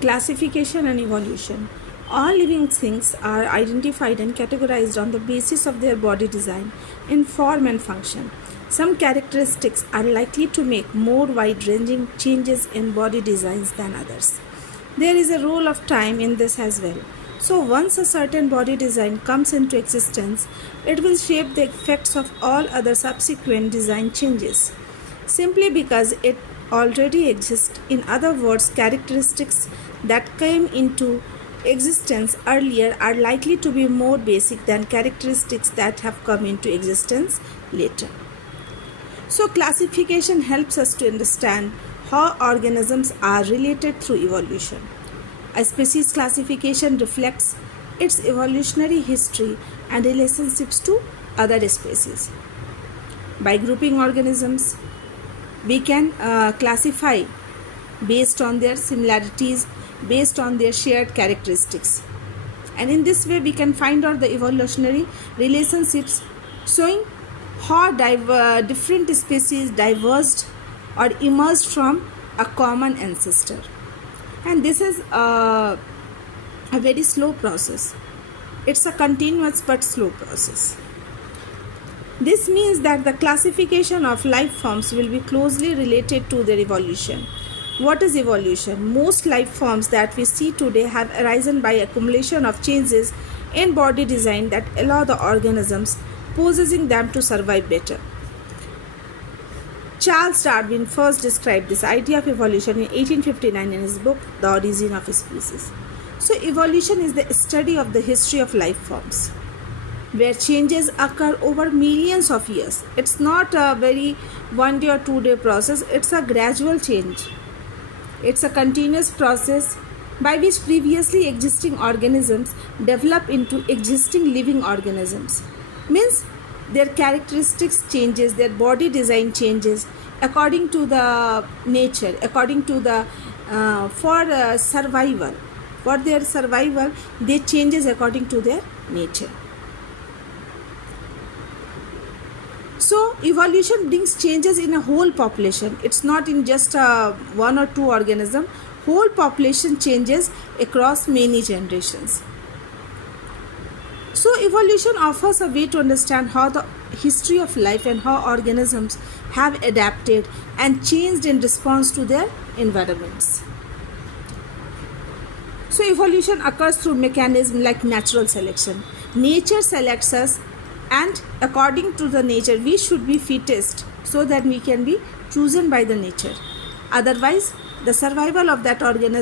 Classification and evolution. All living things are identified and categorized on the basis of their body design in form and function. Some characteristics are likely to make more wide-ranging changes in body designs than others. There is a role of time in this as well. So once a certain body design comes into existence, it will shape the effects of all other subsequent design changes, simply because it already exists. In other words, characteristics that came into existence earlier are likely to be more basic than characteristics that have come into existence later. So classification helps us to understand how organisms are related through evolution. A species classification reflects its evolutionary history and relationships to other species. By grouping organisms, we can classify based on their similarities, based on their shared characteristics. And in this way, we can find out the evolutionary relationships showing how different species diverged or emerged from a common ancestor. And this is a very slow process. It's a continuous but slow process. This means that the classification of life forms will be closely related to their evolution. What is evolution? Most life forms that we see today have arisen by accumulation of changes in body design that allow the organisms possessing them to survive better. Charles Darwin first described this idea of evolution in 1859 in his book, The Origin of Species. So evolution is the study of the history of life forms, where changes occur over millions of years. It's not a very 1 day or 2 day process, it's a gradual change. It's a continuous process by which previously existing organisms develop into existing living organisms. Means their characteristics changes, their body design changes according to the nature, according to the survival. For their survival, they changes according to their nature. So evolution brings changes in a whole population. It's not in just one or two organism. Whole population changes across many generations. So evolution offers a way to understand how the history of life and how organisms have adapted and changed in response to their environments. So evolution occurs through mechanisms like natural selection. Nature selects us, and according to the nature we should be fittest so that we can be chosen by the nature. Otherwise, the survival of that organism